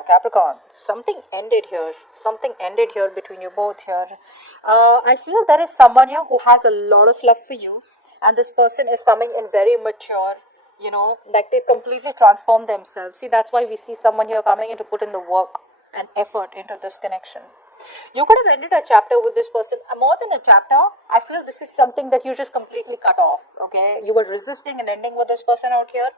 Capricorn, something ended here. Something ended here between you both here. I feel there is someone here who has a lot of love for you, and this person is coming in very mature. Like they've completely transformed themselves. See, that's why we see someone here coming in to put in the work and effort into this connection. You could have ended a chapter with this person. More than a chapter, I feel this is something that you just completely cut off. Okay, you were resisting an ending with this person out here,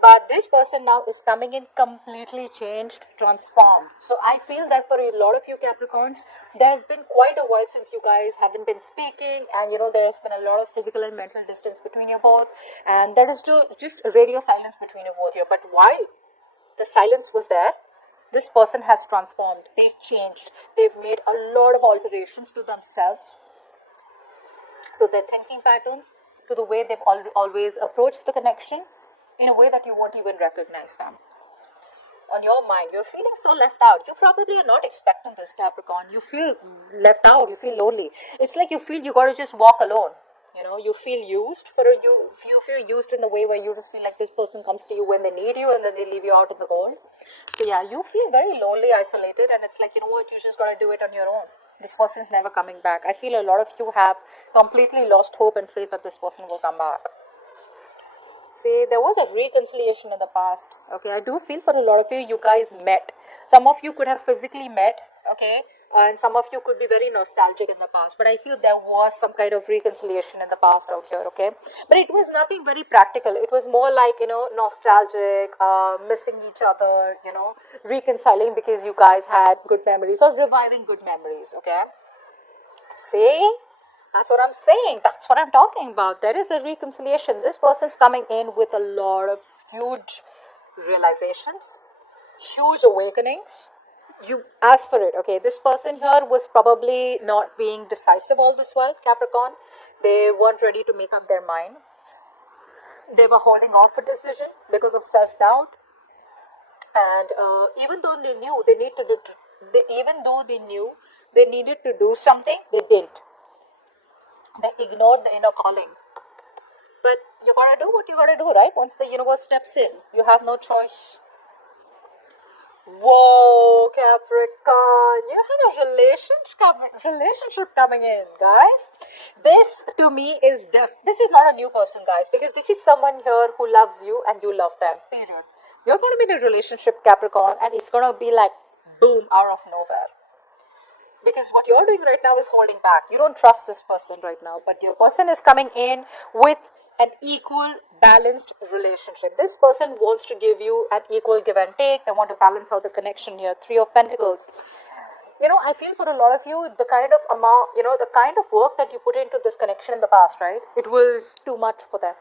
but this person now is coming in completely changed, transformed. So I feel that for a lot of you Capricorns, there's been quite a while since you guys haven't been speaking, and there's been a lot of physical and mental distance between you both, and that is just radio silence between you both here. But while the silence was there, this person has transformed. They've changed. They've made a lot of alterations to themselves, to their thinking patterns, to the way they've always approached the connection in a way that you won't even recognize them. On your mind, you're feeling so left out. You probably are not expecting this, Capricorn. You feel left out. You feel lonely. It's like you feel you got to just walk alone. You feel used you feel used in the way where you just feel like this person comes to you when they need you and then they leave you out in the cold. So yeah, you feel very lonely, isolated, and it's like, what, you just got to do it on your own. This person's never coming back. I feel a lot of you have completely lost hope and faith that this person will come back. See, there was a reconciliation in the past. Okay, I do feel for a lot of you, you guys met. Some of you could have physically met, okay, and some of you could be very nostalgic in the past. But I feel there was some kind of reconciliation in the past out here, okay. But it was nothing very practical. It was more like, nostalgic, missing each other, reconciling because you guys had good memories or reviving good memories, okay. See? That's what I'm saying. That's what I'm talking about. There is a reconciliation. This person's coming in with a lot of huge realizations, huge awakenings. You ask for it, okay? This person here was probably not being decisive all this while, Capricorn. They weren't ready to make up their mind. They were holding off a decision because of self doubt. And even though they knew they need to do, even though they knew they needed to do something, they didn't. They ignored the inner calling. But you gotta do what you gotta do, right? Once the universe steps in, you have no choice. Whoa, Capricorn, you have a relationship coming in, guys. This to me is this is not a new person, guys, because this is someone here who loves you and you love them. Period. You're gonna be in a relationship, Capricorn, and it's gonna be like boom out of nowhere. Because what you're doing right now is holding back. You don't trust this person right now, but your person is coming in with an equal, balanced relationship. This person wants to give you an equal give and take. They want to balance out the connection here. Three of Pentacles. I feel for a lot of you, the kind of amount, the kind of work that you put into this connection in the past, right? It was too much for them.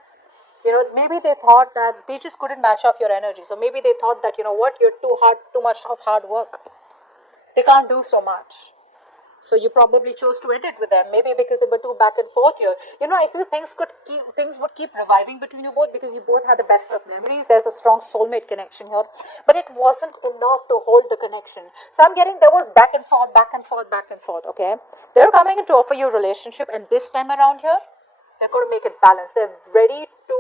Maybe they thought that they just couldn't match up your energy. So maybe they thought that, what, you're too much of hard work. They can't do so much. So you probably chose to end it with them, maybe because they were too back and forth here. I feel things would keep reviving between you both because you both had the best of memories. There's a strong soulmate connection here, but it wasn't enough to hold the connection. So I'm getting there was back and forth, back and forth, back and forth. Okay, they're coming in to offer you a relationship, and this time around here, they're going to make it balanced. They're ready to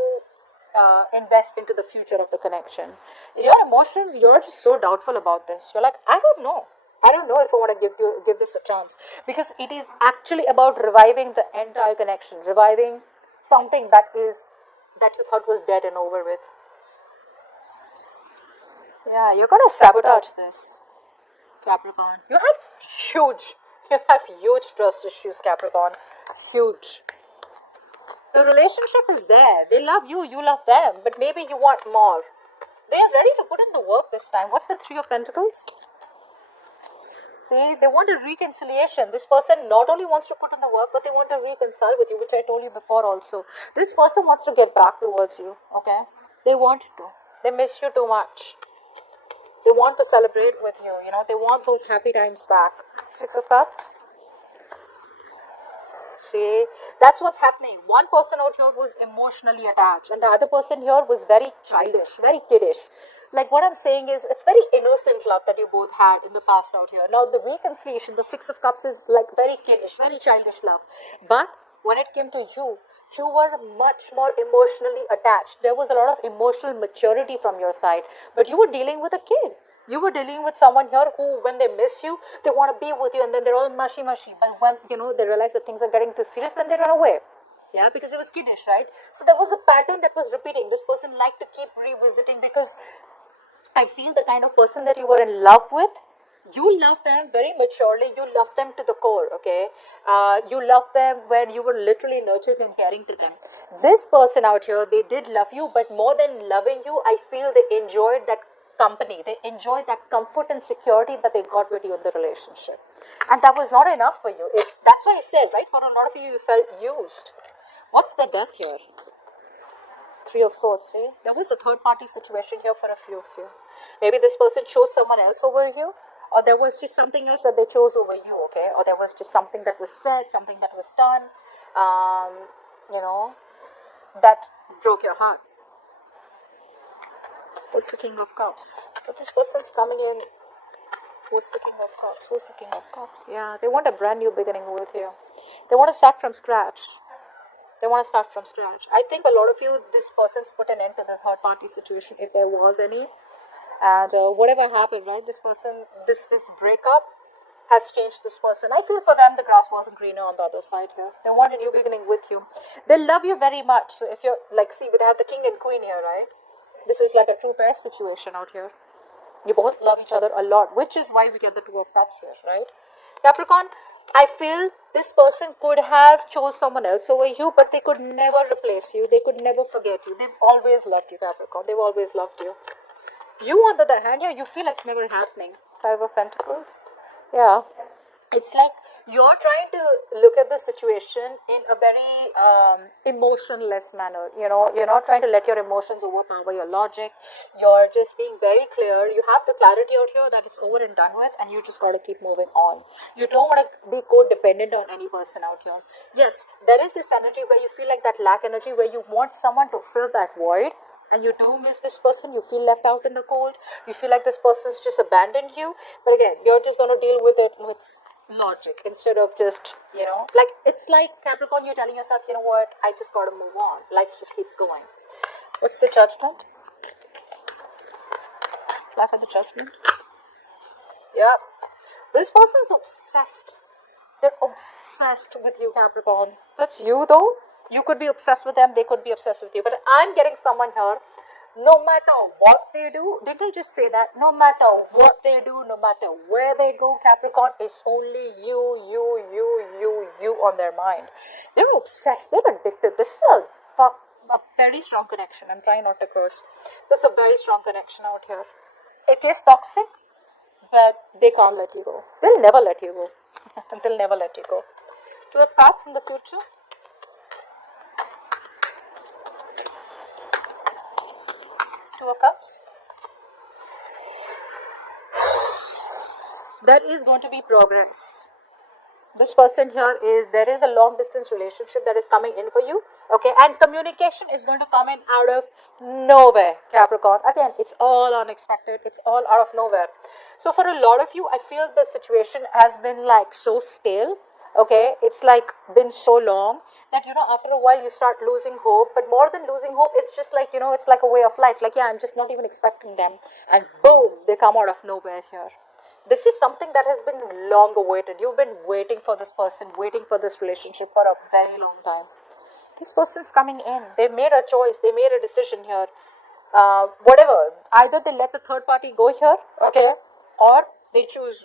invest into the future of the connection. Your emotions, you're just so doubtful about this. You're like, I don't know. I don't know if I want to give this a chance, because it is actually about reviving the entire connection, reviving something that you thought was dead and over with. Yeah, you're gonna sabotage this, Capricorn. You have huge trust issues, Capricorn. Huge. The relationship is there. They love you, you love them, but maybe you want more. They are ready to put in the work this time. What's the Three of Pentacles? See, they want a reconciliation. This person not only wants to put in the work, but they want to reconcile with you, which I told you before also. This person wants to get back towards you, okay? They want to. They miss you too much. They want to celebrate with you, they want those happy times back. Six of Cups. See, that's what's happening. One person out here was emotionally attached, and the other person here was very childish, very kiddish. Like, what I'm saying is, it's very innocent love that you both had in the past out here. Now, the reconciliation, the Six of Cups, is like very kiddish, very childish love. But when it came to you, you were much more emotionally attached. There was a lot of emotional maturity from your side, but you were dealing with a kid. You were dealing with someone here who, when they miss you, they want to be with you, and then they're all mushy mushy. But when they realize that things are getting too serious, then they run away. Yeah, because it was kiddish, right? So there was a pattern that was repeating. This person liked to keep revisiting because I feel the kind of person that you were in love with, you love them very maturely. You love them to the core, okay? You love them when you were literally nurtured and caring to them. This person out here, they did love you, but more than loving you, I feel they enjoyed that company. They enjoyed that comfort and security that they got with you in the relationship. And that was not enough for you. That's why I said, right? For a lot of you, you felt used. What's the death here? Three of Swords, see? There was a third party situation here for a few of you. Maybe this person chose someone else over you, or there was just something else that they chose over you, okay? Or there was just something that was said, something that was done, you know, that broke your heart. Who's the King of Cups? But this person's coming in. Who's the King of Cups? Who's the King of Cups? Yeah, they want a brand new beginning with you. They want to start from scratch. They want to start from scratch. I think a lot of you, this person's put an end to the third party situation, if there was any. And whatever happened, right? This person, this breakup has changed this person. I feel for them the grass wasn't greener on the other side here. They want a new beginning with you. They love you very much. So if you're like, see, we have the king and queen here, right? This is like a true pair situation out here. You both love each other a lot, which is why we get the two of cups here, right? Capricorn, I feel this person could have chose someone else over you, but they could never replace you. They could never forget you. They've always loved you, Capricorn. They've always loved you. You, on the other hand, yeah, you feel it's never happening. Five of Pentacles. Yeah. It's like you're trying to look at the situation in a very emotionless manner. You're not trying to let your emotions overpower your logic. You're just being very clear. You have the clarity out here that it's over and done with, and you just got to keep moving on. You don't want to be codependent on any person out here. Yes, there is this energy where you feel like that lack energy, where you want someone to fill that void. And you do miss this person, you feel left out in the cold, you feel like this person's just abandoned you. But again, you're just going to deal with it with logic instead of just, like, it's like Capricorn, you're telling yourself, you know what, I just got to move on. Life just keeps going. What's the Judgment? Life at the Judgment. Yeah. This person's obsessed. They're obsessed with you, Capricorn. That's you, though. You could be obsessed with them, they could be obsessed with you. But I'm getting someone here, no matter what they do, didn't I just say that? No matter what they do, no matter where they go, Capricorn, it's only you on their mind. They're obsessed, they're addicted. This is a very strong connection. I'm trying not to curse. There's a very strong connection out here. It is toxic, but they can't let you go. They'll never let you go. They'll never let you go. Two of Cups in the future. Two of Cups. There is going to be progress. This person here there is a long distance relationship that is coming in for you, okay, and communication is going to come in out of nowhere, Capricorn. Again, it's all unexpected, it's all out of nowhere. So for a lot of you, I feel the situation has been like so stale, okay, it's like been so long that after a while you start losing hope. But more than losing hope, it's just like it's like a way of life, like, yeah, I'm just not even expecting them, and boom, they come out of nowhere here. This is something that has been long awaited. You've been waiting for this person, waiting for this relationship for a very long time. This person's coming in. They made a choice. They made a decision here. Whatever. Either they let the third party go here, okay, or they choose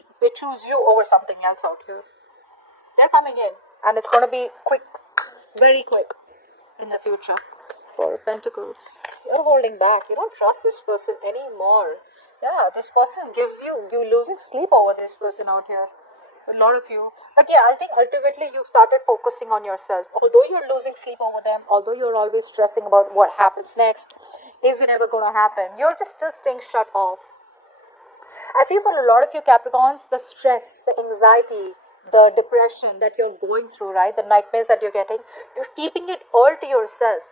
you over something else out here. They're coming in, and it's going to be quick, very quick in the future. Four of Pentacles. You're holding back. You don't trust this person anymore. Yeah, this person gives you losing sleep over this person out here. A lot of you. But yeah, I think ultimately you started focusing on yourself. Although you're losing sleep over them, although you're always stressing about what happens next, is it ever going to happen? You're just still staying shut off. I feel for a lot of you Capricorns, the stress, the anxiety, the depression that you're going through, right? The nightmares that you're getting, you're keeping it all to yourself.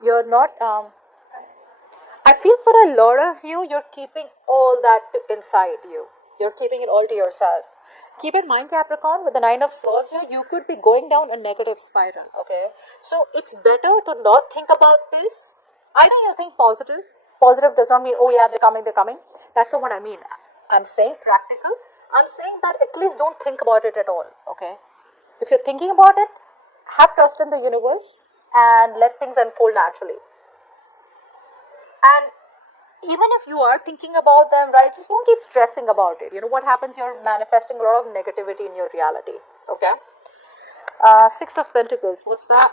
You're not... I feel for a lot of you, you're keeping all that inside you. You're keeping it all to yourself. Keep in mind, Capricorn, with the Nine of Swords here, you could be going down a negative spiral, okay? So it's better to not think about this. Either you think positive. Positive does not mean, oh yeah, they're coming. That's not what I mean. I'm saying practical. I'm saying that at least don't think about it at all, okay? If you're thinking about it, have trust in the universe and let things unfold naturally. And even if you are thinking about them, right, just don't keep stressing about it. You know what happens? You're manifesting a lot of negativity in your reality, okay? Six of Pentacles, what's that?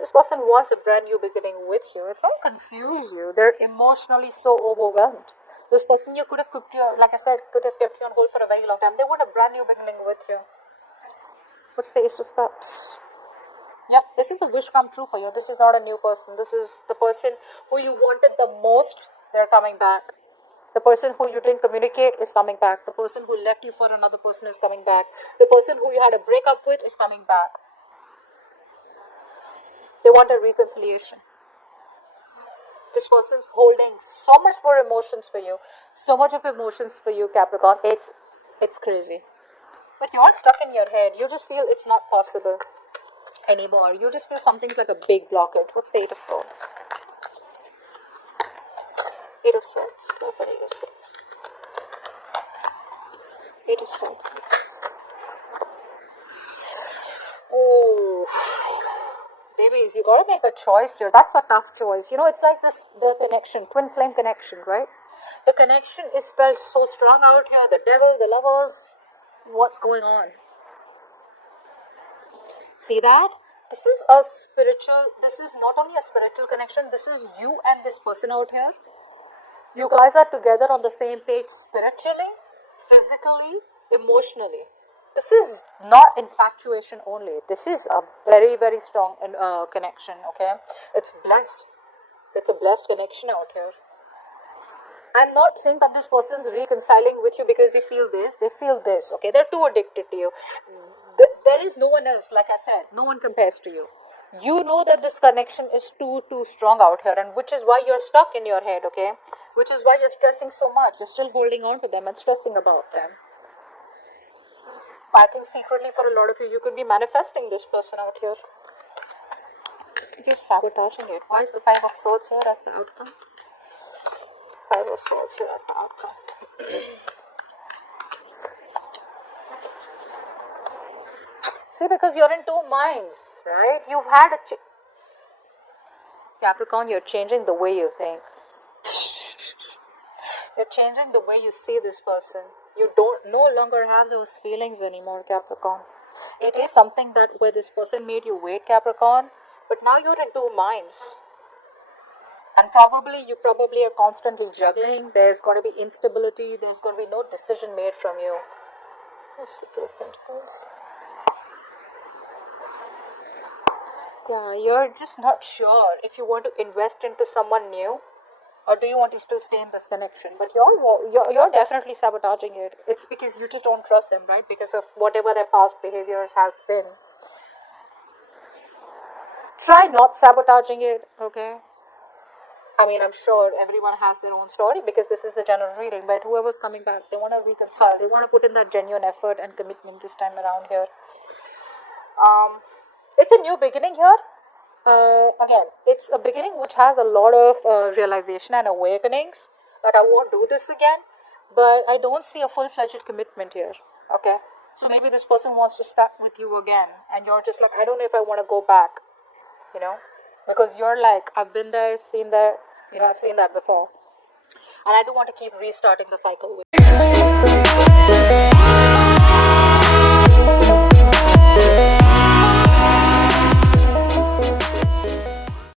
This person wants a brand new beginning with you. It's not confuse you. They're emotionally so overwhelmed. This person you could have kept you, like I said, could have kept you on hold for a very long time. They want a brand new beginning with you. What's the Ace of Cups? Yep, this is a wish come true for you. This is not a new person. This is the person who you wanted the most. They're coming back. The person who you didn't communicate is coming back. The person who left you for another person is coming back. The person who you had a breakup with is coming back. They want a reconciliation. This person's holding so much more emotions for you. So much of emotions for you, Capricorn. It's crazy. But you're stuck in your head. You just feel it's not possible anymore. You just feel something's like a big blockage. What's the Eight of Swords? Eight of Swords. Go for Eight of Swords. Eight of Swords. Oh, babies, you gotta make a choice here. That's a tough choice. You know, it's like this, the connection, twin flame connection, right? The connection is felt so strong out here. The devil, the lovers. What's going on? See that? This is a spiritual, this is not only a spiritual connection, this is you and this person out here. You guys are together on the same page spiritually, physically, emotionally. This is not infatuation only. This is a very, very strong connection, okay? It's blessed. It's a blessed connection out here. I'm not saying that this person is reconciling with you because they feel this, okay? They're too addicted to you. There is no one else, like I said, no one compares to you. You know that this connection is too strong out here, and which is why you're stuck in your head, okay? Which is why you're stressing so much. You're still holding on to them and stressing about them. I think secretly for a lot of you, you could be manifesting this person out here. You're sabotaging it. Why is the Five of Swords here as the outcome? Five of Swords here as the outcome. See, because you're in two minds, right? You've had a Capricorn, you're changing the way you think. You're changing the way you see this person. You don't no longer have those feelings anymore, Capricorn. It is something that where this person made you wait, Capricorn, but now you're in two minds. And you probably are constantly juggling. There's going to be instability. There's going to be no decision made from you. What's the Two of Pentacles? Yeah, you're just not sure if you want to invest into someone new, or do you want to still stay in this connection? But you're definitely sabotaging it. It's because you just don't trust them, right? Because of whatever their past behaviors have been. Try not sabotaging it, okay? I mean, I'm sure everyone has their own story because this is the general reading, but whoever's coming back, they want to reconcile. They want to put in that genuine effort and commitment this time around here. It's a new beginning here. Again, it's a beginning which has a lot of realization and awakenings. Like, I won't do this again, but I don't see a full-fledged commitment here, okay? So maybe this person wants to start with you again, and you're just like, I don't know if I want to go back, you know? Because you're like, I've been there, seen that, you know, I've seen that before. And I don't want to keep restarting the cycle with you.